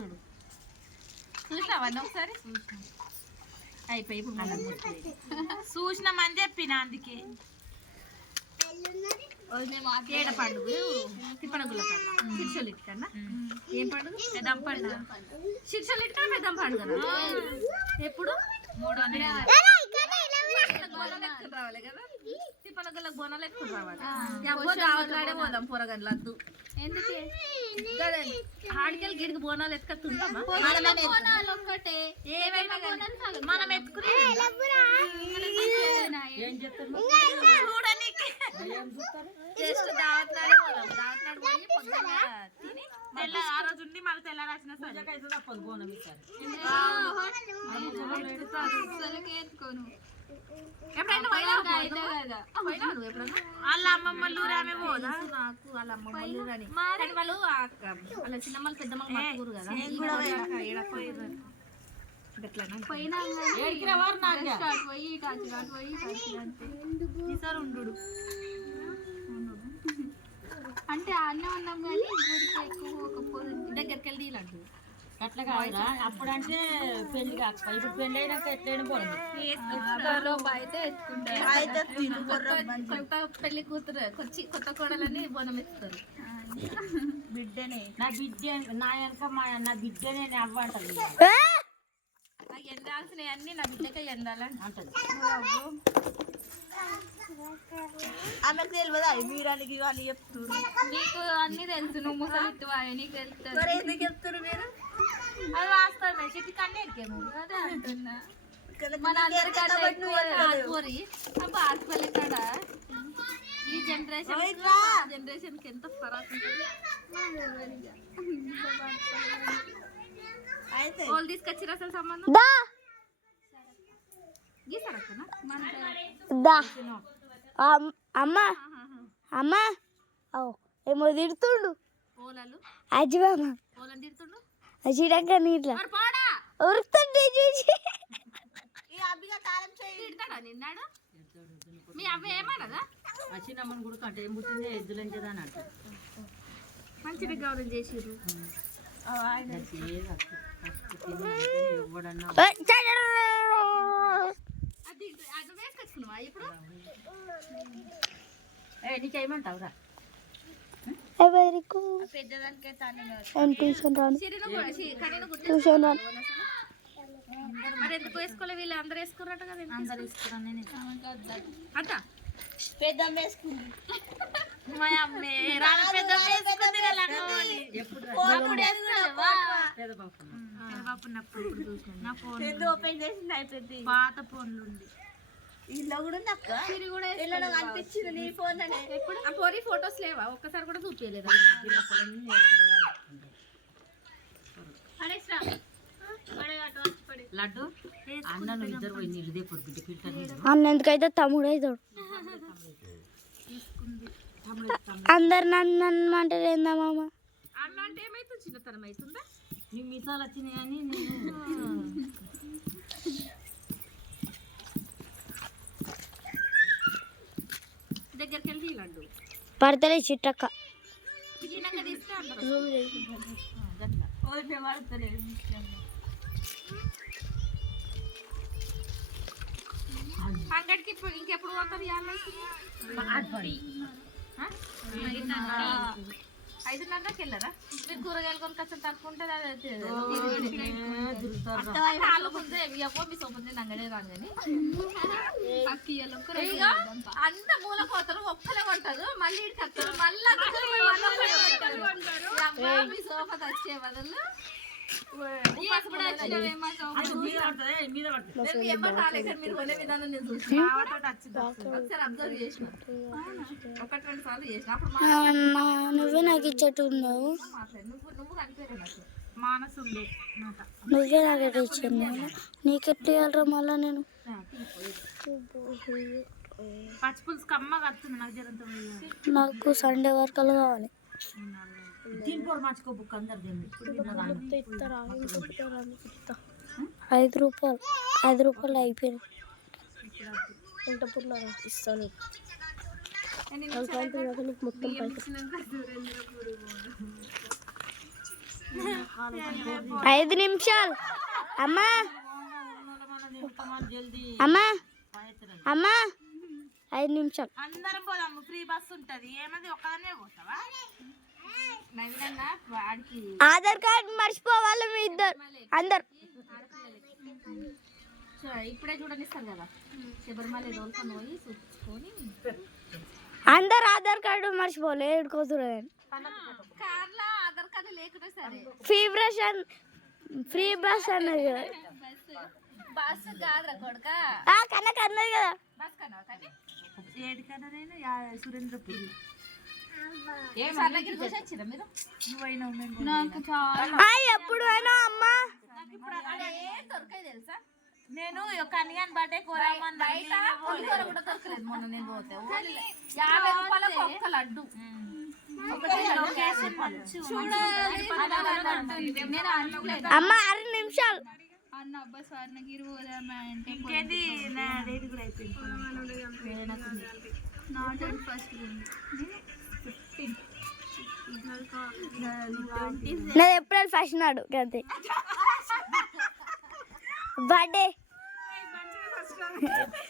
చూడు. చూసినావా ఒకసారి? అయిపోయి ఇప్పుడు. చూసినామని చెప్పిన అందుకే. ఏడ పండుగ? తిప్పనగుల కన్నా శిర్షలిట్ కన్నా ఏం పండుగ? పెద్దం పండుగ. శిర్షలిట్ కన్నా పెద్దం పండుగ ఎప్పుడు? మూడో నెల. రావాలి. కదా? తిప్పనగులకు బోనాలు ఎత్తుకుని రావాలి. పోదాం పొరగన్లద్దు ఎందుకే? ఆడికెళ్ళి గిడికి బోనాలు ఎత్తుకుంటామా ఒక్కటే ఏమైనా మనం ఎత్తుకుని చూడనీకి. జస్ట్ దావట్లాడే పోదాం దావట్లాడి పోయి పొద్దున్న తిని తెల్ల ఆ రోజు ఉండి మళ్ళీ తెల్లారాసిన సరే. అసలుకే వాళ్ళ అమ్మమ్మలు ఆమె పోదా? నాకు వాళ్ళ అమ్మమ్మలు అని. కానీ వాళ్ళు ఆ అక్క- వాళ్ళ చిన్నమ్మలు పెద్దమ్మలు మక్కురు కదా. ఈడ పోయిర్రు. గట్లనా? పోయినా అటు అన్న ఉన్నాం కానీ దగ్గరికి వెళ్ళి ఇలాంటి అట్లా కాదురా. అప్పుడంటే పెళ్ళి కాక ఇప్పుడు పెళ్ళి అయినాక ఎట్లయినా పోలేదు పెళ్ళి కూతురు కొచ్చి కొత్త కోడలని బోనం బిడ్డనే. నా బిడ్డ నా వెనక మా నా బిడ్డనే అవ్వంటది నాకు ఎండాల్సినవి అన్ని నా బిడ్డకే ఎండాలని అంటది. ఆమెకు తెలియదా వీరానికి వాళ్ళు చెప్తున్నారు నీకు అన్ని తెలుసు నువ్వు ముసలి నీకు తెలుస్తుంది ఎందుకు చెప్తున్నారు మీరు? అది వాస్తవమే. చెట్టు కన్నేరికేమో అదే అంటున్నా. ఇక్కడ మన అందరికన్నా కాబట్టి నువ్వు ఎక్కువ కోరి బాస్పల్లి కాడ ఈ జనరేషన్ జనరేషన్కి ఎంత ఫరక్ ఉంటుంది? అయితే. వాళ్ళు తీసుకొచ్చిర్రు అసలు సంబంధం? గీసారక్కనా దా. అమ్- అమ్మ. అమ్మ. ఓ ఏమో తిడుతుండు. ఓలని తిడుతుండు? అచ్చినాక నీట్లా ఉరుకుతుండే చూసి. మీ అవ్వ ఏమన్నదా? పుట్టిందే అని మంచిగా గౌరవం చేసిర్రు. ఏ నీకేమంటావురా? ఎవరికి ట్యూషన్ రాను? ట్యూషన్ రాను. మరి ఎందుకు వేసుకోలే? వీళ్ళు అందరు వేసుకున్నట్టు కదా ఎందుకు? అందరు ఇస్తున్నాను నేను. అట్ట పెద్ద వేసుకుంది. మా అమ్మే రాను పెద్ద వేసుకుంది కదా లంగోని. ఎప్పుడు అప్పుడు వేసుకోలేవా? పేద పాప పెదబాపు ఉన్నప్పుడు. ఇప్పుడు చూసుకున్నా. నా ఫోన్ పెద్ద ఓపెన్ చేసింది అయిపోయింది. పాత ఫోన్లు ఉంది. ఇంట్లో కూడా ఉంది అక్క. సిరి కూడా ఇళ్ళలో కనిపించింది నీ ఫోన్ అనే. ఆ పోరి ఫొటోస్ లేవా? ఒక్కసారి కూడా చూపించలేదు లడ్డు? అన్న నువ్వు ఇద్దరు పోయి నీళ్ళు దేపడు బిడ్డ ఫిల్టర్ నీళ్ళు అన్న ఎందుకైతే తమ్ముడు అవుతాడు అందరు నన్ను నన్ను అంటారు ఏందా మామ? అన్న అంటే ఏమైతుంది? చిన్నతనం అవుతుందా? నీ మిసాలు వచ్చినాయి కానీ నేను దగ్గరికి వెళ్ళి ఇలాంటి పడతలే చిట్టక్క అంగడికి ఇంకెప్పుడు పోతారు ఐదున్నరకి వెళ్ళరా మీరు కూరగాయలు కొనుక్కొచ్చిన తక్కువ ఉంటుంది అది అంత మూల పోతారు ఒక్కలే కొంటారు మళ్ళీ ఇక్కడికి వస్తారు మళ్ళీ సోఫా వచ్చే బదులు నువ్వే నాకు ఇచ్చేట్టు ఉన్నావు నువ్వు నాకు ఇచ్చాను నీకెట్లా ఇవ్వాలరా మళ్ళా నేను నాకు సండే వరకు కావాలి. ఐదు రూపాయలు ఐదు రూపాయలు అయిపోయింది ఎంత పుల్లారా ఇస్తాను మొత్తం ఐదు నిమిషాలు అమ్మా అమ్మా అమ్మా ఐదు నిమిషాలు అందరం పోదాం. ఫ్రీ బస్ ఉంటది. ఏమది? ఒక్కదానే పోతావా? నవీనన్న వాడికి ఆధార్ కార్డు మర్చిపోవాలి మీ ఇద్దరు. అందరు. ఇప్పుడే చూడనిస్తారు కదా. శబరిమల దోలుకొని పోయి చూసుకొని. అందరు ఆధార్ కార్డు మర్చిపోలే ఏడుకోతురు కార్లో ఆధార్ కార్డు లేకుండా సరే. ఫ్రీ బ్రష్ అన్ ఫ్రీ బ్రష్ అన్నది కదా. బస్ కాదురా కొడుక. ఆ, కనక అన్నది కదా. బస్ కన్నా కానీ ఏడికన్నా నేను సురేంద్రపురి ఎప్పుడు అయినా అమ్మా. తెలుసా? నేను కన్యాన్ బర్త్డే కోరామన్నా బయట పులిహోర కూడా దొరకలేదు మొన్న నేను పోతే. ఓన్లీ యాభై రూపాయలకు ఒక్క లడ్డు. లొకేషన్ మంచి నేను అనలేదు అమ్మ ఆరు నిమిషాలు. అన్న అబ్బా అంటే ఇంకేంది నా డేట్ కూడా అయిపోయింది. నాట్ అండ్ ఫస్ట్ నాది ఏప్రిల్ ఫస్ట్ నాడు అంతే బర్త్డే